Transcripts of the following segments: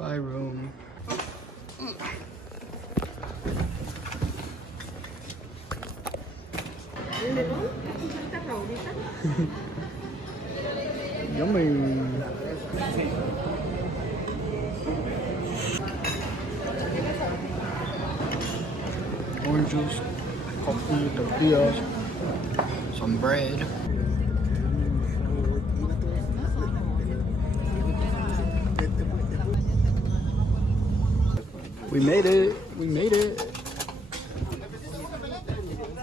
Bye, room. Yummy. Orange juice, coffee, tortillas, some bread. We made it. We made it.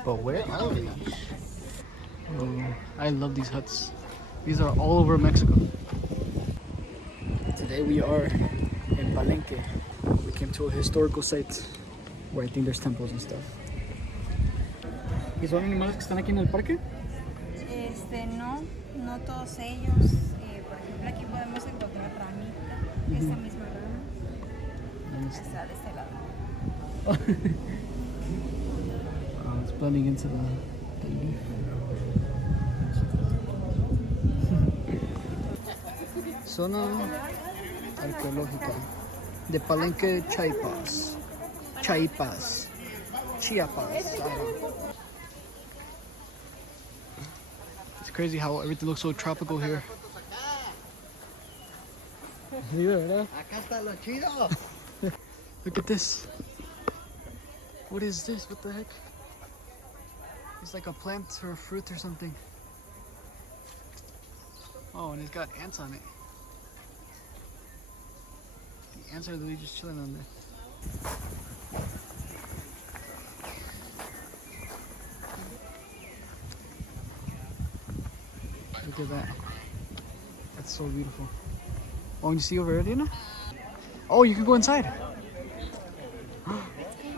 But where are we? Oh, I love these huts. These are all over Mexico. Today we are in Palenque. We came to a historical site where I think there's temples and stuff. ¿Y son animales que están aquí en el parque? No todos ellos. Por ejemplo, aquí podemos encontrar ramita, esta misma rama. Está de este lado. It's blending into the leaf. Zona Archeological de Palenque, Chiapas. Chiapas. It's crazy how everything looks so tropical here. Look at this. What is this? What the heck? It's like a plant or a fruit or something. Oh, and it's got ants on it. The ants are literally just chilling on there. Look at that. That's so beautiful. Oh, and you see over there, Diana? Oh, you can go inside.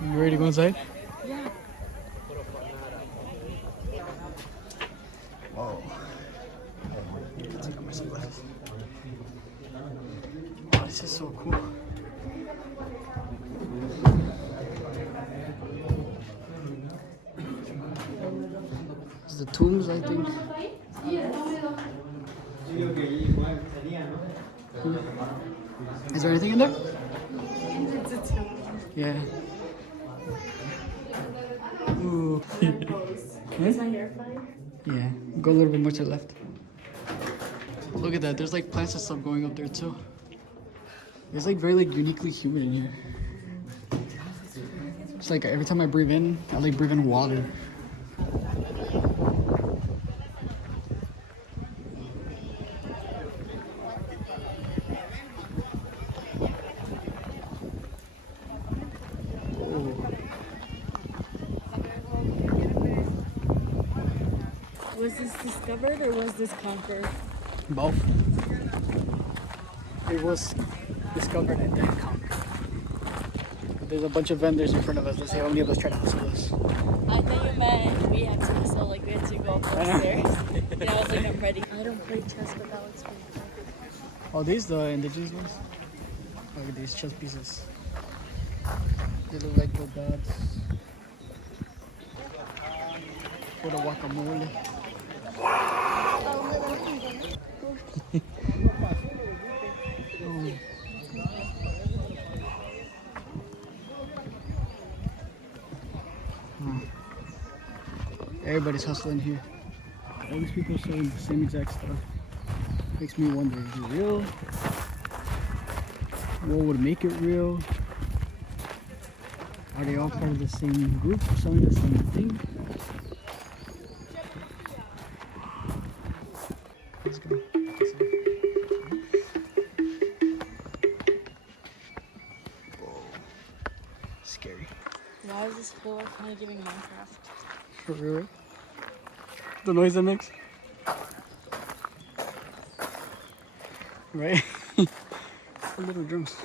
You ready to go inside? Yeah. Whoa. Take off my sunglasses. Oh, this is so cool. This is the tombs, I think. Is there anything in there? It's a tomb. Yeah. Ooh. Is my hair fine? Yeah. Go a little bit more to the left. Look at that. There's like plants and stuff going up there too. It's like very like uniquely human in here. It's like every time I breathe in, I like breathe in water. Was this discovered or was this conquered? Both. It was discovered and then conquered. There's a bunch of vendors in front of us. Let's see how many of us try to hustle us. I thought you meant we had to hustle, like we had to go upstairs. And I was like, I'm ready. I don't play chess, but that looks pretty cool. Oh, these the indigenous ones? Look at these chess pieces. They look like the gods. For the guacamole. Everybody's hustling here. All these people are selling the same exact stuff. Makes me wonder, is it real? What would make it real? Are they all part of the same group selling the same thing? Let's go. Whoa. Scary. Why is this floor kind of giving Minecraft? For real? The noise it makes? Right? The little drums.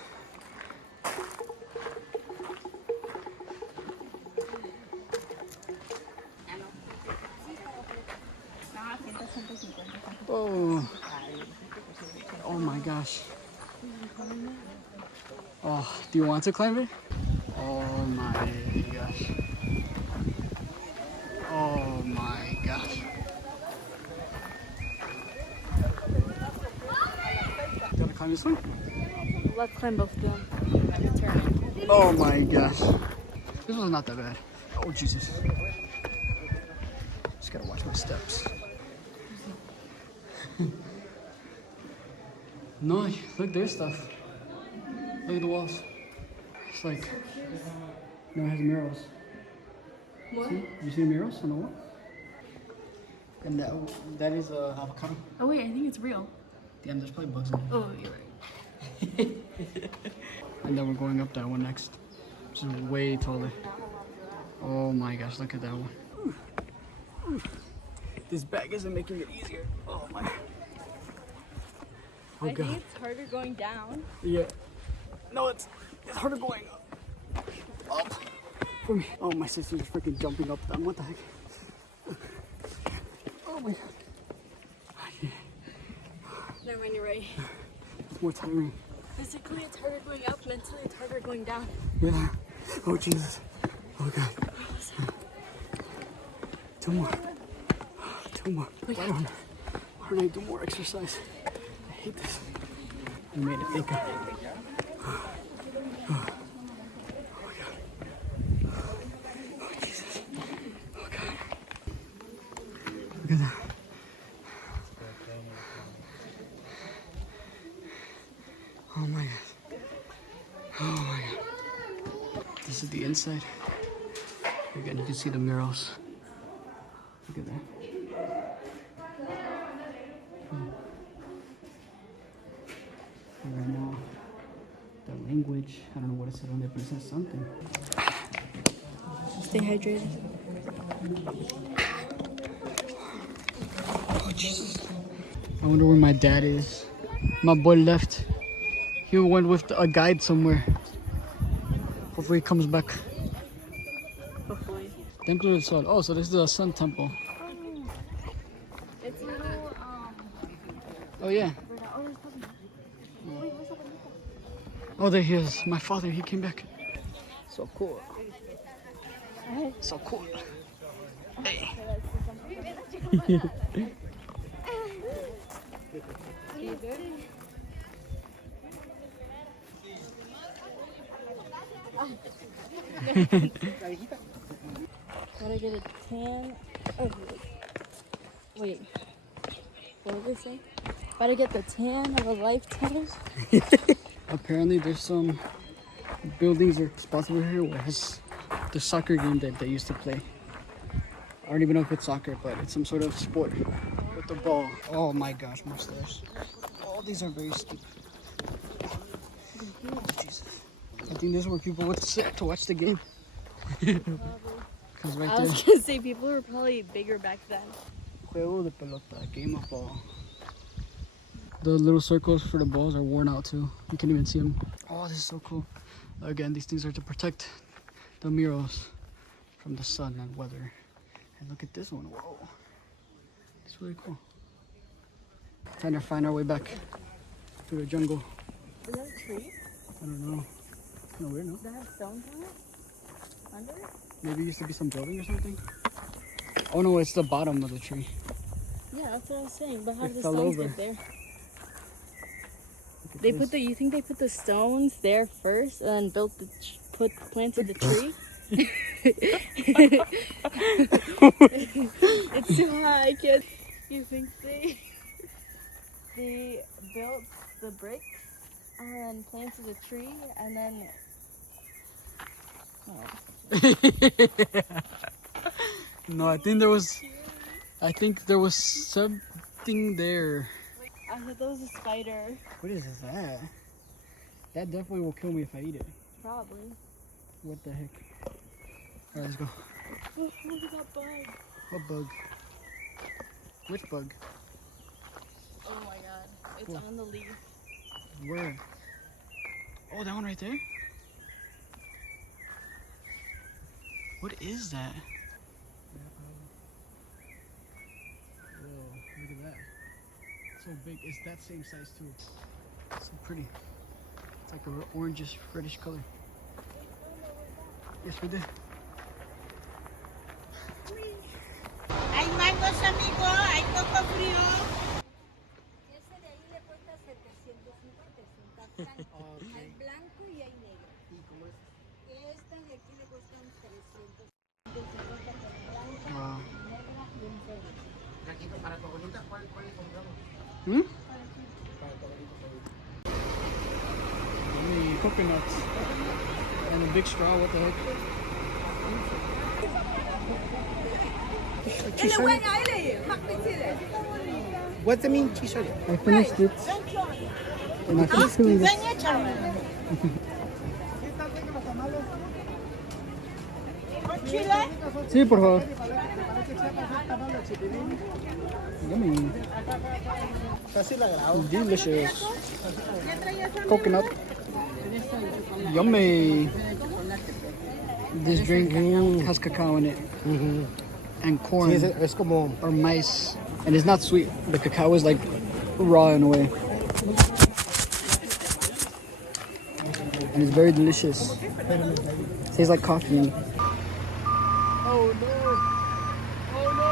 Oh. Oh my gosh. Oh, do you want to climb it? Oh my gosh. Oh my gosh. You want to climb this one? Let's climb both of them. Return. Oh my gosh. This one's not that bad. Oh Jesus. Just gotta watch my steps. No, look, there's stuff. Look at the walls. It's like, no, it has murals. What? See? You see the murals on the wall? And that is avocado. Oh wait, I think it's real. Damn, there's probably bugs in it. Oh, you're right. And then we're going up that one next, which is way taller. Oh my gosh, look at that one. This bag isn't making it easier. Oh my. Oh I god. think it's harder going down. Yeah. No, it's harder going up for me. Oh, my sister's freaking jumping up them. What the heck? Oh my god. Never mind, you're right. It's more tiring. Physically, it's harder going up. Mentally, it's harder going down. Yeah. Oh Jesus. Oh god. Two more. Two more. Why don't I do more exercise? I hate this. I made it think. Oh god. Oh Jesus. Oh god. Look at that. Oh my god. Oh my god. This is the inside. Again, you can see the murals. Look at that. And right now, the language, I don't know what it said on there, but it says something. Stay hydrated. Oh, Jesus. I wonder where my dad is. My boy left. He went with a guide somewhere. Hopefully he comes back. Hopefully. Templo del Sol. Oh, so this is the Sun Temple. It's a little, Oh, yeah. Oh, there he is. My father, he came back. So cool. So cool. Hey. Gotta get a tan. Oh, wait. What did it say? Gotta get the tan of a lifetime. Apparently, there's some buildings or spots over here where it has the soccer game that they used to play. I don't even know if it's soccer, but it's some sort of sport with the ball. Oh my gosh, more stairs. Oh, these are very steep. Oh, Jesus. I think this is where people would sit to watch the game. Because right I there, was gonna say people were probably bigger back then. juego de pelota, game of ball. The little circles for the balls are worn out too. You can even see them. Oh, this is so cool. Again, these things are to protect the murals from the sun and weather. And look at this one. Whoa. It's really cool. Trying to find our way back through the jungle. Is that a tree? I don't know. Kind of weird, no? Does that have stones on it? Under it? Maybe it used to be some building or something. Oh no, it's the bottom of the tree. Yeah, that's what I was saying. But how It did the fell stones over. get there? Look at They this. put the. You think they put the stones there first, and then built the planted the tree? It's too high, kid. You think they built the bricks and then planted a tree and then. Oh. No, I think there was something there. I thought that was a spider. What is that? That definitely will kill me if I eat it. Probably. What the heck? Alright, let's go. Oh, look at that bug. What bug? Which bug? Oh my god. It's What? on the leaf. Where? Oh, that one right there? What is that? Whoa, look at that. It's so big. It's that same size too. It's so pretty. It's like an orangish, reddish color. Yes, we did. Hay mangos, amigo, hay coco frío. Oh, Hmm? Coconuts. And a big straw, what the heck? What's the mean t-shirt? I finished it. And I finished doing it. Chile? Sí, por favor. Yummy. Casi la grabo. Delicious. Coconut. Yummy. This drink has cacao in it. And corn Sí, es como... or mice. And it's not sweet. The cacao is like raw in a way. And it's very delicious. Tastes like coffee. Oh no! Oh no!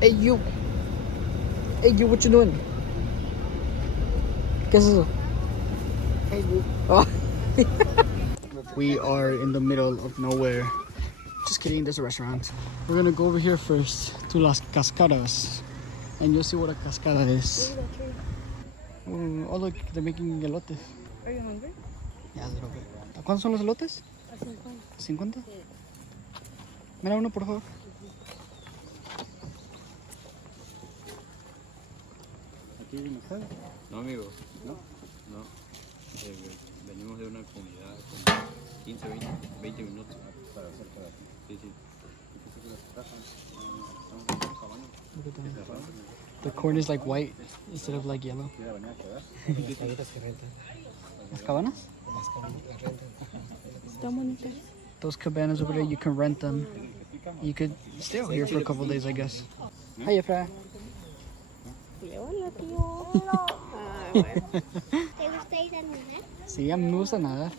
Hey you! Hey you, what you doing? ¿Qué es eso? Facebook. Oh. We are in the middle of nowhere. Just kidding, there's a restaurant. We're gonna go over here first to Las Cascadas. And you'll see what a cascada is. Oh look, they're making elotes. Are you hungry? Yeah, a little bit. ¿Cuántos son los elotes? A 50. ¿50? Mira uno, por favor. No, amigo, no. Venimos de una comunidad con 15, 20 minutos para cerca de aquí. Sí, sí. The corn is like white instead of like yellow. Las cabanas? Están bonitas. Those cabanas over there, you can rent them. You could stay out here for a couple of days, I guess. Hi, Efra. Hola, tío. ¿Te gusta ir a nadar? Sí, a mí me gusta nadar.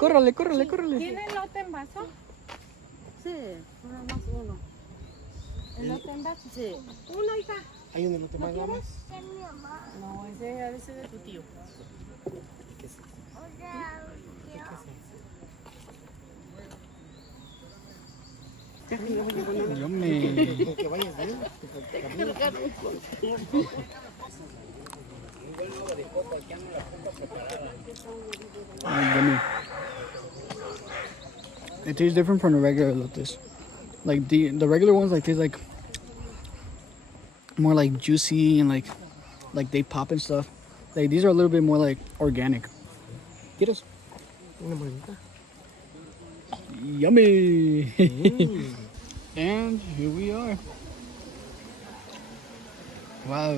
Córrele, córrele, córrele. ¿Tiene elote en vaso? Sí, nada más uno. ¿Elote en vaso? Sí. Uno, hija. Hay un elote más grande. No, ese ha de ser de tu tío. Yummy. Que vayas bien. Yummy. It tastes different from the regular elotes. Like the regular ones, like taste like more like juicy and like they pop and stuff. Like these are a little bit more like organic. Get us. Una mordida. Yummy. And here we are. Wow.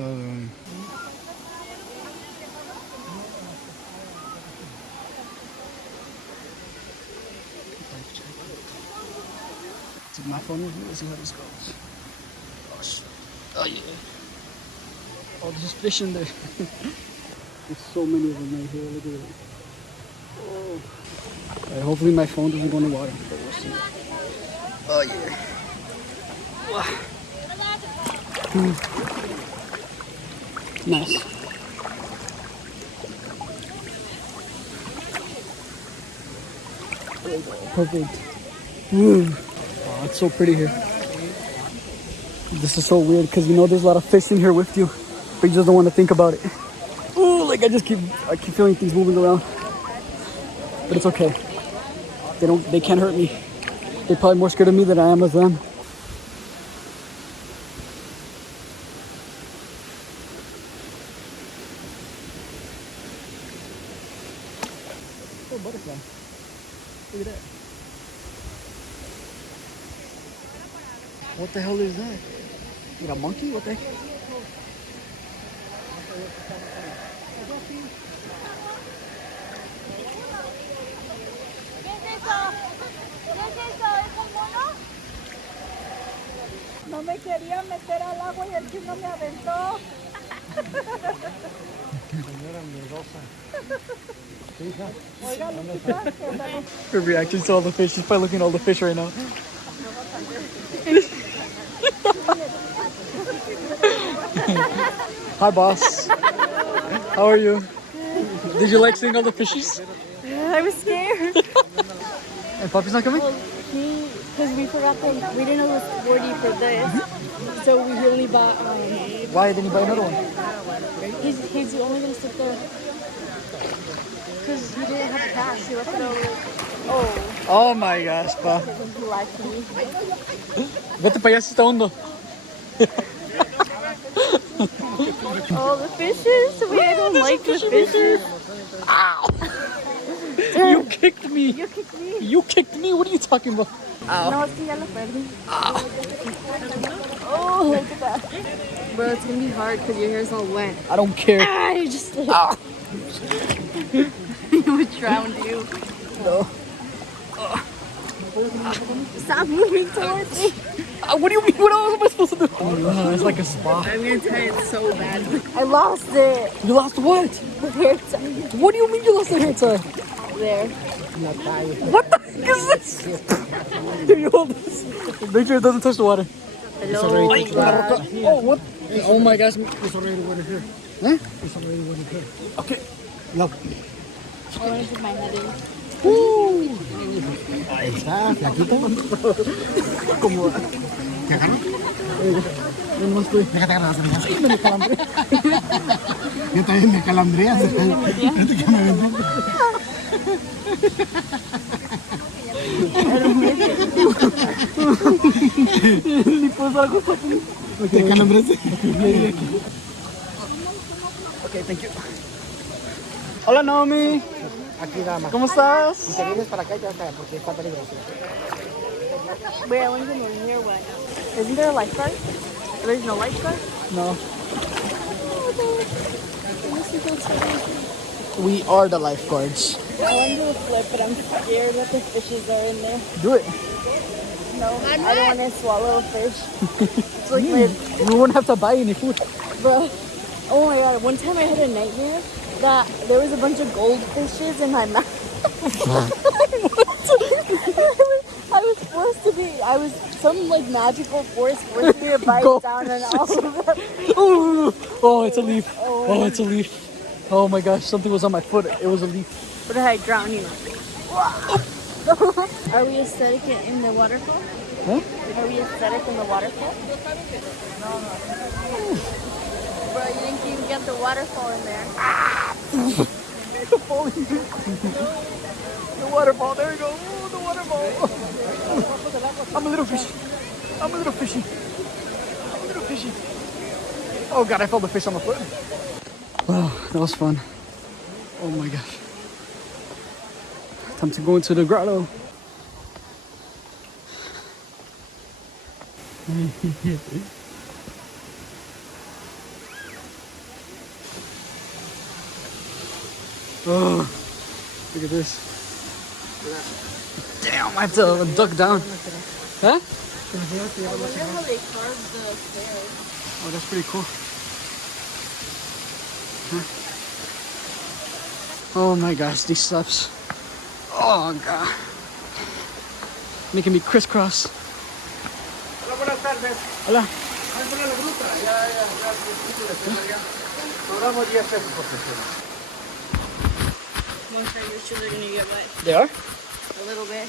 Take my phone with me. Let's see how this goes. Oh, oh yeah. Oh, there's fish in there. There's so many of them right here. Look at it. Oh. Alright, hopefully my phone doesn't go in the water. But we'll see. Oh yeah. Wow. Nice. Perfect. Wow, it's so pretty here. This is so weird because you know there's a lot of fish in here with you, but you just don't want to think about it. Ooh, like I keep feeling things moving around. But it's okay. They can't hurt me. They're probably more scared of me than I am of them. Oh, butterfly. Look at that. What the hell is that? Is it a monkey? What the heck? No me quería meter al agua y el chino me aventó. Señora miedosa. Oiga, Lupita, Her reaction to all the fish. She's probably looking at all the fish right now. Hi, boss. How are you? Did you like seeing all the fishes? I was scared. And Poppy's not coming? Because we forgot that we didn't know it was 40 for this. So we only bought, Why didn't you buy another one? he's only gonna sit there. Because he didn't have cash. He left it over. Oh, Oh my gosh, pa. he lied to me. Vete para allá si está hondo. Oh, the fishes. We don't like the fishes. You kicked me. You kicked me. You kicked me. What are you talking about? No, es que ya lo perdí. Oh, look at that. Bro, it's gonna be hard because your hair's all wet. I don't care. Ah, you just slipped. He would drown you. No. Stop moving towards me. What do you mean? What else am I supposed to do? Oh, it's like a spa. I'm gonna tie it so bad. I lost it. You lost what? The hair tie. What do you mean you lost the hair tie? There. What the heck is this? Here, you hold this. Make sure it doesn't touch the water. Hello. Oh, what? Oh my gosh. It's already water here. Huh? It's already water here. Okay. No. I want to put my head in. Ahí está, flaquito. ¿Cómo? ¿Te agarro? Yo no estoy. Déjate agarrar las orejas. Me calambré. Yo también me calambré. Antes que me vendí. Ni puedo usar algo aquí. ¿Te calambraste? Okay, thank you. Hola, Naomi. Aquí nada más. ¿Cómo estás? Si te vienes para acá, ya está, porque está peligroso. Wait, I want to go in here. What? Isn't there a lifeguard? There's no lifeguard? No. We are the lifeguards. I want to do a flip, but I'm scared that the fishes are in there. Do it. No, I don't want to swallow a fish. It's like we won't have to buy any food. Bro, oh my god, one time I had a nightmare that there was a bunch of goldfishes in my mouth. I was some like magical force forced me to bite down and all of them. Oh, it's a leaf. Oh, it's a leaf. Oh my gosh, something was on my foot. It was a leaf. What did I drown you? Are we aesthetic in the waterfall? Huh? Are we aesthetic in the waterfall? Bro, you think you can get the waterfall in there? The waterfall, there we go. Ooh, the waterfall. I'm a little fishy. I'm a little fishy. I'm a little fishy. Oh god, I felt the fish on my foot. Wow, that was fun. Oh my gosh. Time to go into the grotto. Oh, look at this. Damn, I have to duck down. Huh? I wonder how they carved the stairs. Oh, that's pretty cool. Huh? Oh my gosh, these steps. Oh god. Making me crisscross. Hola, buenas tardes. Hola. Ahí pone la gruta. Ya. Cobramos 10 pesos por sesión. One side your shoes are gonna get wet They are? a little bit.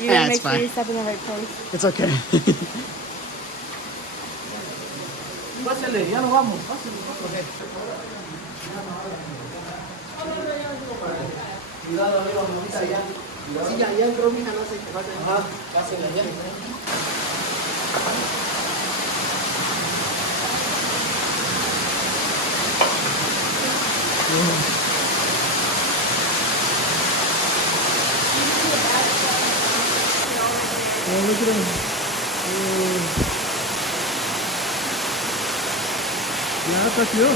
You Yeah, gotta it's make sure fine. you step in the right place. It's okay. Pásale, ya nos vamos. Pásale. Okay. Cuidado, amigo, ahorita ya. Sí, ya entró mi hija, no sé qué pasa. Ajá, pásale allá. Oh, look at him. Yeah, that's you.